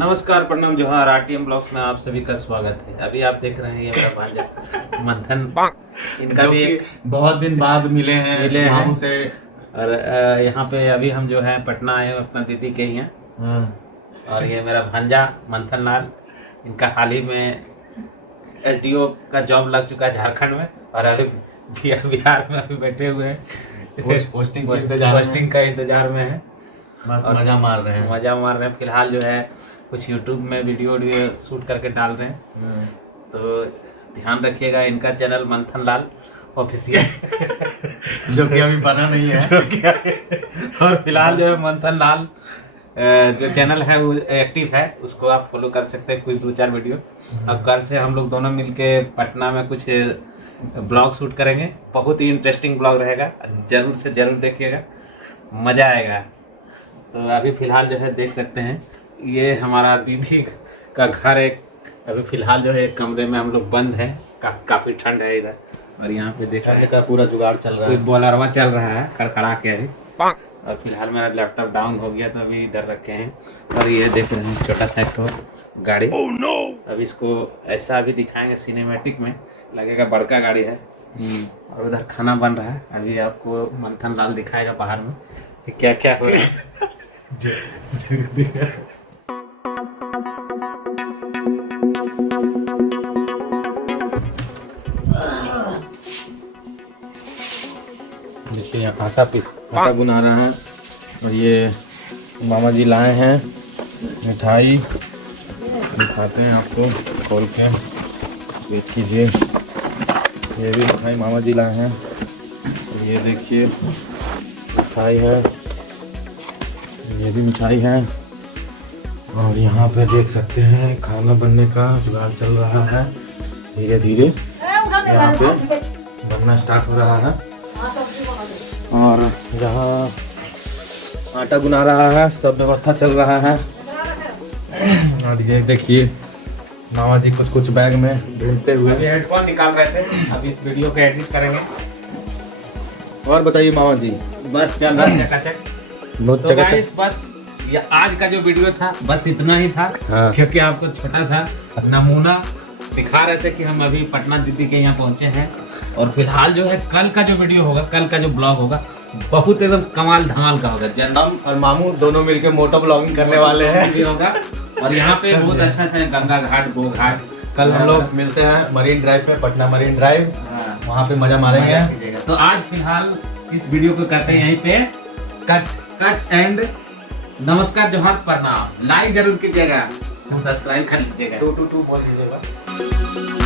नमस्कार, प्रणाम, जोहार। आरटीएम ब्लॉग्स में आप सभी का स्वागत है। अभी आप देख रहे हैं ये मेरा भांजा मंथन, इनका भी एक बहुत दिन बाद मिले हैं मामू से। और यहाँ पे अभी हम जो है पटना आए हैं अपना दीदी के यहाँ। और ये मेरा भांजा मंथन लाल, इनका हाल ही में एसडीओ का जॉब लग चुका है झारखंड में, और अभी बिहार में अभी बैठे हुए हैं पोस्टिंग का इंतजार में है। बस मजा मार रहे हैं। फिलहाल जो है कुछ यूट्यूब में वीडियो शूट करके डाल रहे हैं, तो ध्यान रखिएगा। इनका चैनल मंथन लाल ऑफिशियल जो कि अभी बना नहीं है और फिलहाल जो है मंथन लाल जो चैनल है वो एक्टिव है, उसको आप फॉलो कर सकते हैं। कुछ 2-4 वीडियो। अब कल से हम लोग दोनों मिलके पटना में कुछ ब्लॉग शूट करेंगे। बहुत ही इंटरेस्टिंग ब्लॉग रहेगा, जरूर से जरूर देखिएगा, मज़ा आएगा। तो अभी फ़िलहाल जो है देख सकते हैं, ये हमारा दीदी का घर है। अभी फ़िलहाल जो है एक कमरे में हम लोग बंद हैं, काफ़ी ठंड है इधर। और यहाँ पे देखा ठंड का पूरा जुगाड़ चल रहा है, कोई बॉलरवा चल रहा है खड़खड़ा के अभी। और फिलहाल मेरा लैपटॉप डाउन हो गया, तो अभी इधर रखे हैं। और ये देख रहे हैं छोटा सा एक गाड़ी। अभी इसको ऐसा अभी दिखाएंगे, सिनेमैटिक में लगेगा बड़का गाड़ी है। और उधर खाना बन रहा है। अभी आपको मंथन लाल दिखाएगा बाहर में कि क्या क्या हो रहा है। देखिए यहाँ आटा बुना रहा है। और ये मामा जी लाए हैं मिठाई, दिखाते हैं आपको खोल के, देख कीजिए। ये भी मिठाई मामा जी लाए हैं। और ये देखिए मिठाई है, ये भी मिठाई है। और यहाँ पे देख सकते हैं खाना बनने का जुगाड़ चल रहा है। धीरे धीरे यहाँ पे बनना स्टार्ट हो रहा है। और जहाँ आटा गुना रहा है, सब व्यवस्था चल रहा है। और ये देखिए मामा जी कुछ बैग में ढूंढते हुए अभी हेडफोन निकाल रहे थे। अभी इस वीडियो को एडिट करेंगे। और बताइए मामा जी। बस चल रहा है चकाचक। बहुत तो गाइस, बस ये आज का जो वीडियो था बस इतना ही था। हाँ। क्योंकि आपको छोटा सा नमूना दिखा रहे थे कि हम अभी पटना दीदी के यहाँ पहुँचे हैं। और फिलहाल जो है कल का जो वीडियो होगा, कल का जो ब्लॉग होगा, बहुत एकदम कमाल धमाल का होगा। हम और मामू दोनों मिलके मोटो ब्लॉगिंग करने वाले हैं भी होगा। और यहाँ पे बहुत अच्छा सा गंगा घाट, गो घाट। कल हम लोग मिलते हैं मरीन ड्राइव पे, पटना मरीन ड्राइव। वहाँ पे मजा मारेंगे। तो आज फिलहाल इस वीडियो को करते हैं यहीं पे कट एंड नमस्कार, जोहार, प्रणाम। लाइक जरूर कीजिएगा, सब्सक्राइब कर लीजिएगा, 222 बोल दीजिएगा।